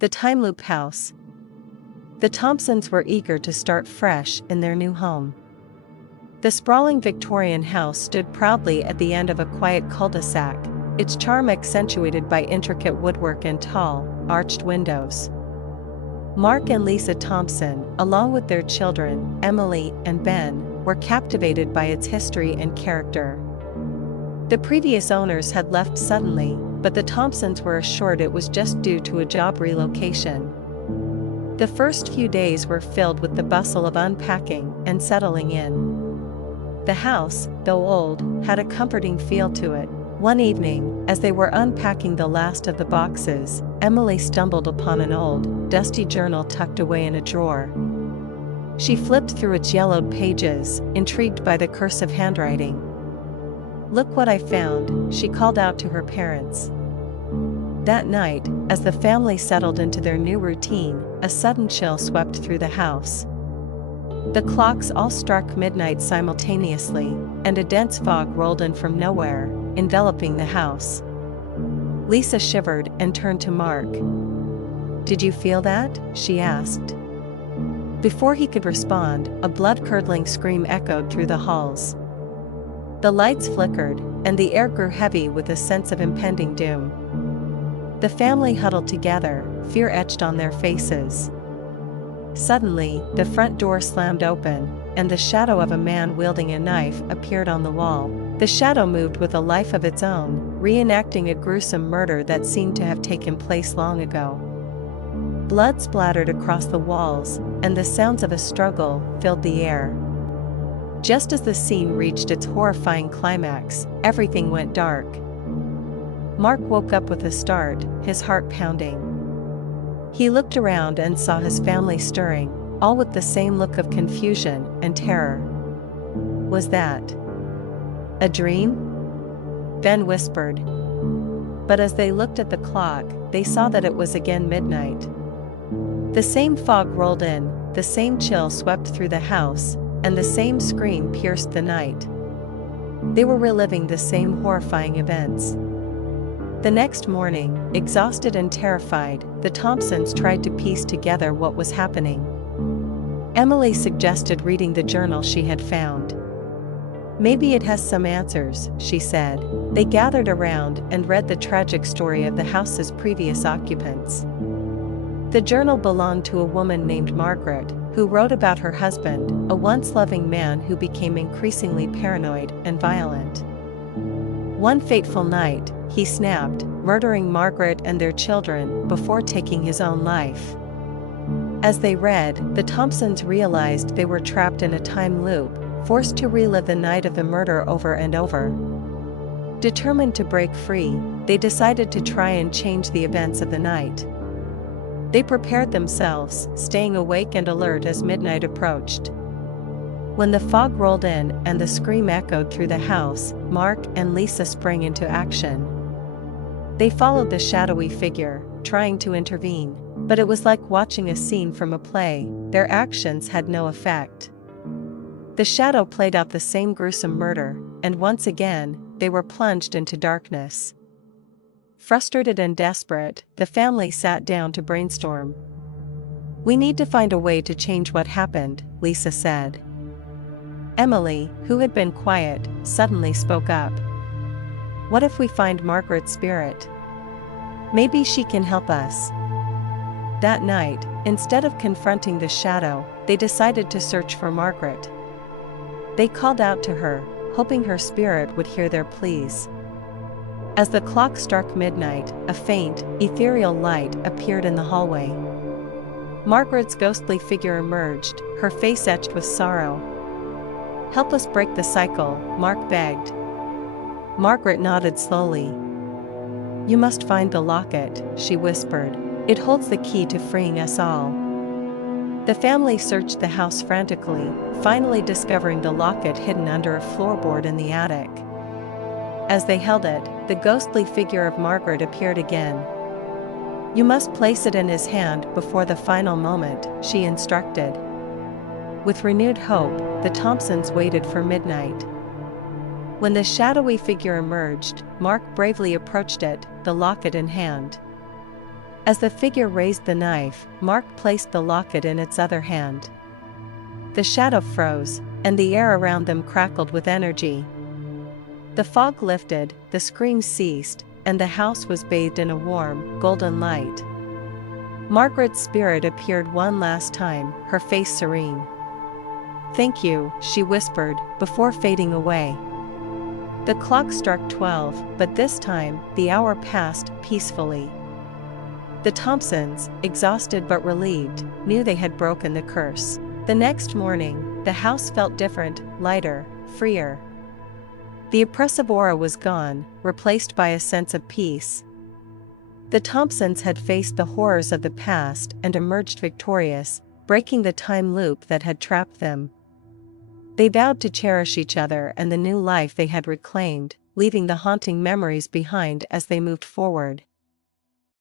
The time loop house. The Thompsons were eager to start fresh in their new home. The sprawling Victorian house stood proudly at the end of a quiet cul-de-sac, its charm accentuated by intricate woodwork and tall, arched windows. Mark and Lisa Thompson, along with their children, Emily and Ben, were captivated by its history and character. The previous owners had left suddenly, but the Thompsons were assured it was just due to a job relocation. The first few days were filled with the bustle of unpacking and settling in. The house, though old, had a comforting feel to it. One evening, as they were unpacking the last of the boxes, Emily stumbled upon an old, dusty journal tucked away in a drawer. She flipped through its yellowed pages, intrigued by the cursive handwriting. "Look what I found," she called out to her parents. That night, as the family settled into their new routine, a sudden chill swept through the house. The clocks all struck midnight simultaneously, and a dense fog rolled in from nowhere, enveloping the house. Lisa shivered and turned to Mark. "Did you feel that?" she asked. Before he could respond, a blood-curdling scream echoed through the halls. The lights flickered, and the air grew heavy with a sense of impending doom. The family huddled together, fear etched on their faces. Suddenly, the front door slammed open, and the shadow of a man wielding a knife appeared on the wall. The shadow moved with a life of its own, reenacting a gruesome murder that seemed to have taken place long ago. Blood splattered across the walls, and the sounds of a struggle filled the air. Just as the scene reached its horrifying climax, everything went dark. Mark woke up with a start, his heart pounding. He looked around and saw his family stirring, all with the same look of confusion and terror. "Was that a dream?" Ben whispered. But as they looked at the clock, they saw that it was again midnight. The same fog rolled in, the same chill swept through the house, and the same scream pierced the night. They were reliving the same horrifying events. The next morning, exhausted and terrified, the Thompsons tried to piece together what was happening. Emily suggested reading the journal she had found. "Maybe it has some answers," she said. They gathered around and read the tragic story of the house's previous occupants. The journal belonged to a woman named Margaret, who wrote about her husband, a once loving man who became increasingly paranoid and violent. One fateful night, he snapped, murdering Margaret and their children before taking his own life. As they read, the Thompsons realized they were trapped in a time loop, forced to relive the night of the murder over and over. Determined to break free, they decided to try and change the events of the night. They prepared themselves, staying awake and alert as midnight approached. When the fog rolled in and the scream echoed through the house, Mark and Lisa sprang into action. They followed the shadowy figure, trying to intervene, but it was like watching a scene from a play. Their actions had no effect. The shadow played out the same gruesome murder, and once again, they were plunged into darkness. Frustrated and desperate, the family sat down to brainstorm. "We need to find a way to change what happened," Lisa said. Emily, who had been quiet, suddenly spoke up. "What if we find Margaret's spirit? Maybe she can help us." That night, instead of confronting the shadow, they decided to search for Margaret. They called out to her, hoping her spirit would hear their pleas. As the clock struck midnight, a faint, ethereal light appeared in the hallway. Margaret's ghostly figure emerged, her face etched with sorrow. "Help us break the cycle," Mark begged. Margaret nodded slowly. "You must find the locket," she whispered. "It holds the key to freeing us all." The family searched the house frantically, finally discovering the locket hidden under a floorboard in the attic. As they held it, the ghostly figure of Margaret appeared again. "You must place it in his hand before the final moment," she instructed. With renewed hope, the Thompsons waited for midnight. When the shadowy figure emerged, Mark bravely approached it, the locket in hand. As the figure raised the knife, Mark placed the locket in its other hand. The shadow froze, and the air around them crackled with energy. The fog lifted, the screams ceased, and the house was bathed in a warm, golden light. Margaret's spirit appeared one last time, her face serene. "Thank you," she whispered, before fading away. The clock struck 12, but this time, the hour passed peacefully. The Thompsons, exhausted but relieved, knew they had broken the curse. The next morning, the house felt different, lighter, freer. The oppressive aura was gone, replaced by a sense of peace. The Thompsons had faced the horrors of the past and emerged victorious, breaking the time loop that had trapped them. They vowed to cherish each other and the new life they had reclaimed, leaving the haunting memories behind as they moved forward.